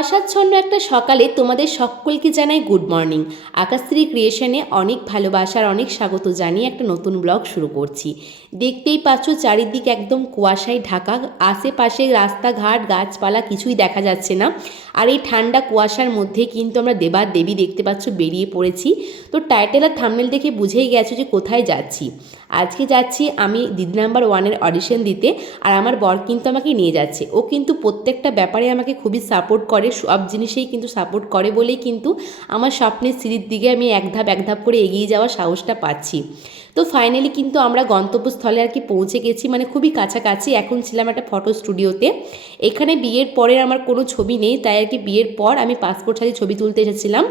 কুয়াশাচ্ছন্ন একটা সকালে তোমাদের সকলকে জানাই গুড মর্নিং আকাশশ্রী ক্রিয়েশনে অনেক ভালোবাসার অনেক স্বাগত জানিয়ে একটা নতুন ব্লগ শুরু করছি। দেখতেই পাচ্ছ চারিদিক একদম কুয়াশায় ঢাকা, আশেপাশে রাস্তাঘাট, গাছপালা কিছুই দেখা যাচ্ছে না। আর এই ঠান্ডা কুয়াশার মধ্যে কিন্তু আমরা দেবার দেবী দেখতে পাচ্ছ বেরিয়ে পড়েছি। তো টাইটেল আর থামনেল দেখে বুঝেই গেছো যে কোথায় যাচ্ছি। আজকে যাচ্ছি আমি দিদি নাম্বার ওয়ানের অডিশন দিতে, আর আমার বর কিন্তু আমাকে নিয়ে যাচ্ছে। ও কিন্তু প্রত্যেকটা ব্যাপারে আমাকে খুবই সাপোর্ট করে সব জিনিসেই কিন্তু সাপোর্ট করে বলেই কিন্তু আমার স্বপ্নের সিঁড়ির দিকে আমি এক ধাপ এক ধাপ করে এগিয়ে যাওয়ার সাহসটা পাচ্ছি। তো ফাইনালি কিন্তু আমরা গন্তব্যস্থলে আর কি পৌঁছে গেছি মানে খুবই কাছাকাছি। এখন ছিলাম একটা ফটো স্টুডিওতে এখানে বিয়ের পরের আমার কোনো ছবি নেই, তাই আর কি বিয়ের পর আমি পাসপোর্ট সাইজে ছবি তুলতে এসেছিলাম।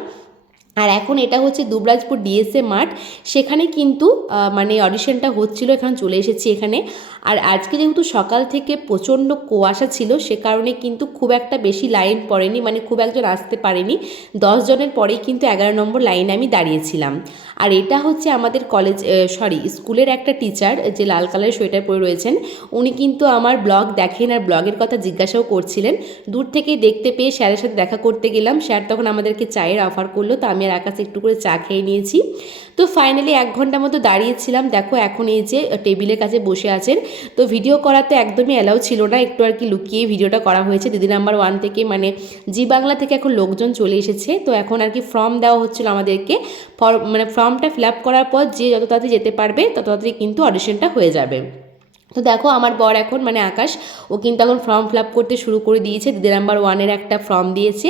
আর এখন এটা হচ্ছে দুবরাজপুর ডিএসএ মাঠ। সেখানে কিন্তু মানে অডিশনটা হচ্ছিল, এখানে চলে এসেছি এখানে। আর আজকে যেহেতু সকাল থেকে প্রচণ্ড কুয়াশা ছিল, সে কারণে কিন্তু খুব একটা বেশি লাইন পড়েনি মানে খুব একজন আসতে পারেনি। জনের পরেই কিন্তু এগারো নম্বর লাইনে আমি দাঁড়িয়েছিলাম। আর এটা হচ্ছে আমাদের কলেজ সরি স্কুলের একটা টিচার যে লাল কালারের সোয়েটার পরে রয়েছেন, উনি কিন্তু আমার ব্লগ দেখেন আর ব্লগের কথা জিজ্ঞাসাও করছিলেন। দূর থেকেই দেখতে পেয়ে স্যারের সাথে দেখা করতে গেলাম। স্যার তখন আমাদেরকে চায়ের অফার করল, তো আর আকাশে একটু করে চা খেয়ে নিয়েছি। তো ফাইনালি এক ঘণ্টা মতো দাঁড়িয়েছিলাম। দেখো এখন এই যে টেবিলের কাছে বসে আছেন। তো ভিডিও করা তো একদমই অ্যালাউ ছিল না। একটু আর কি লুকিয়ে ভিডিওটা করা হয়েছে। দিদি নাম্বার ওয়ান থেকে মানে জি বাংলা থেকে এখন লোকজন চলে এসেছে। তো এখন আর কি ফর্ম দেওয়া হচ্ছিল আমাদেরকে। ফর্ম মানে ফর্মটা ফিল আপ করার পর যে যত তাড়াতাড়ি যেতে পারবে, তত তাড়াতাড়ি কিন্তু অডিশনটা হয়ে যাবে। তো দেখো আমার বর এখন মানে আকাশ, ও কিন্তু এখন ফর্ম ফিল আপ করতে শুরু করে দিয়েছে। দিদি নাম্বার ওয়ানের একটা ফর্ম দিয়েছে।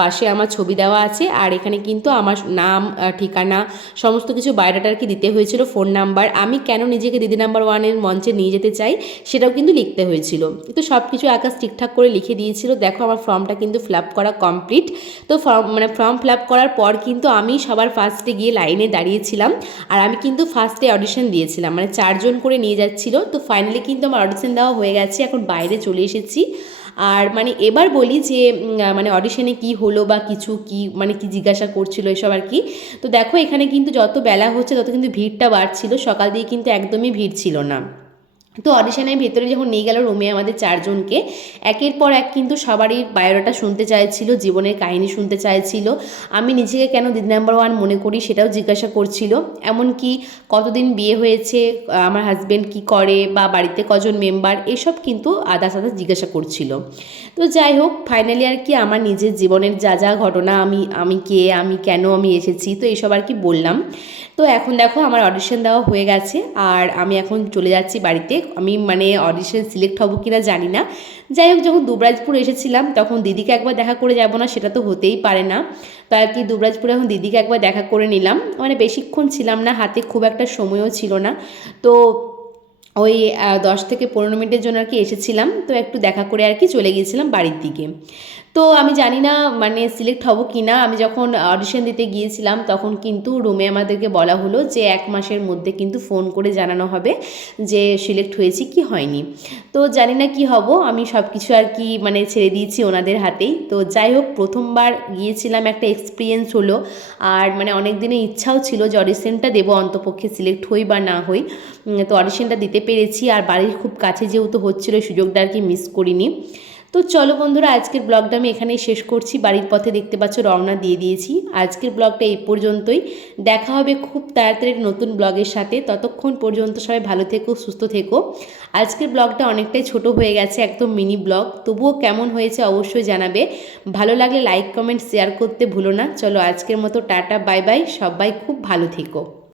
পাশে আমার ছবি দেওয়া আছে। আর এখানে কিন্তু আমার নাম ঠিকানা, সমস্ত কিছু বায়োডাটা আর কি দিতে হয়েছিল ফোন নাম্বার আমি কেন নিজেকে দিদি নাম্বার ওয়ানের মঞ্চে নিয়ে যেতে চাই, সেটাও কিন্তু লিখতে হয়েছিল। তো সব কিছু আকাশ ঠিকঠাক করে লিখে দিয়েছিল। দেখো আমার ফর্মটা কিন্তু ফিল আপ করা কমপ্লিট তো ফর্ম মানে ফর্ম ফিল আপ করার পর কিন্তু আমি সবার ফার্স্টে গিয়ে লাইনে দাঁড়িয়েছিলাম। আর আমি কিন্তু ফার্স্টে অডিশন দিয়েছিলাম। মানে চারজন করে নিয়ে যাচ্ছিল। তো ফাইনালি কিন্তু আমার অডিশন দেওয়া হয়ে গেছে, এখন বাইরে চলে এসেছি। আর মানে এবার বলি যে মানে অডিশনে কি হলো বা কিছু কি মানে কি জিজ্ঞাসা করছিল এসব আর কি। তো দেখো এখানে কিন্তু যত বেলা হচ্ছে তত কিন্তু ভিড়টা বাড়ছিল, সকাল দিয়ে কিন্তু একদমই ভিড় ছিল না। তো অডিশনের ভেতরে যখন নিয়ে গেল রুমে আমাদের চারজনকে, একের পর এক কিন্তু সবারই বায়োডাটা শুনতে চাইছিল, জীবনের কাহিনী শুনতে চাইছিল। আমি নিজেকে কেন দিদি নাম্বার ওয়ান মনে করি সেটাও জিজ্ঞাসা করছিল। এমনকি কতদিন বিয়ে হয়েছে, আমার হাজব্যান্ড কি করে বা বাড়িতে কজন মেম্বার এসব কিন্তু আদার্স আদার্স জিজ্ঞাসা করছিল। তো যাই হোক ফাইনালি আর কি আমার নিজের জীবনের যা যা ঘটনা, আমি আমি কে, আমি কেন আমি এসেছি, তো এসব আর কি বললাম। তো এখন দেখো আমার অডিশন দেওয়া হয়ে গেছে, আর আমি এখন চলে যাচ্ছি বাড়িতে আমি মানে অডিশন সিলেক্ট হব কিনা জানি না। যাই হোক যখন দুবরাজপুর এসেছিলাম, তখন দিদিকে একবার দেখা করে যাব না, সেটা তো হতেই পারে না। তো আর কি, দুবরাজপুরে এখন দিদিকে একবার দেখা করে নিলাম। মানে বেশিক্ষণ ছিলাম না, হাতে খুব একটা সময়ও ছিল না। তো ওই দশ থেকে পনেরো মিনিটের জন্য আর কি এসেছিলাম। তো একটু দেখা করে আর কি চলে গিয়েছিলাম বাড়ির দিকে। তো আমি জানি না মানে সিলেক্ট হব কি না আমি যখন অডিশন দিতে গিয়েছিলাম, তখন কিন্তু রুমে আমাদেরকে বলা হলো যে, এক মাসের মধ্যে কিন্তু ফোন করে জানানো হবে যে সিলেক্ট হয়েছি কি হয়নি। তো জানি না কি হব, আমি সব কিছু আর কি মানে ছেড়ে দিয়েছি ওনাদের হাতেই। তো যাই হোক, প্রথমবার গিয়েছিলাম একটা এক্সপিরিয়েন্স হলো। আর মানে অনেক দিনের ইচ্ছাও ছিল যে অডিশনটা দেবো, অন্তপক্ষে সিলেক্ট হই বা না হই। তো অডিশনটা দিতে পেরেছি। আর বাড়ির খুব কাছে যেহেতু হচ্ছিল, সুযোগটা আর কি মিস করিনি। তো চলো বন্ধুরা, আজকের ব্লগটা আমি এখানেই শেষ করছি। বাড়ির পথে দেখতে পাচ্ছ রওনা দিয়ে দিয়েছি। আজকের ব্লগটা এই পর্যন্তই। দেখা হবে খুব তাড়াতাড়ি নতুন ব্লগের সাথে। ততক্ষণ পর্যন্ত সবাই ভালো থেকো, সুস্থ থেকো। আজকের ব্লগটা অনেকটাই ছোট হয়ে গেছে, একদম মিনি ব্লগ। তবুও কেমন হয়েছে অবশ্যই জানাবে। ভালো লাগলে লাইক, কমেন্ট, শেয়ার করতে ভুলো না। চলো আজকের মতো টাটা, বাই বাই। সবাই খুব ভালো থেকো।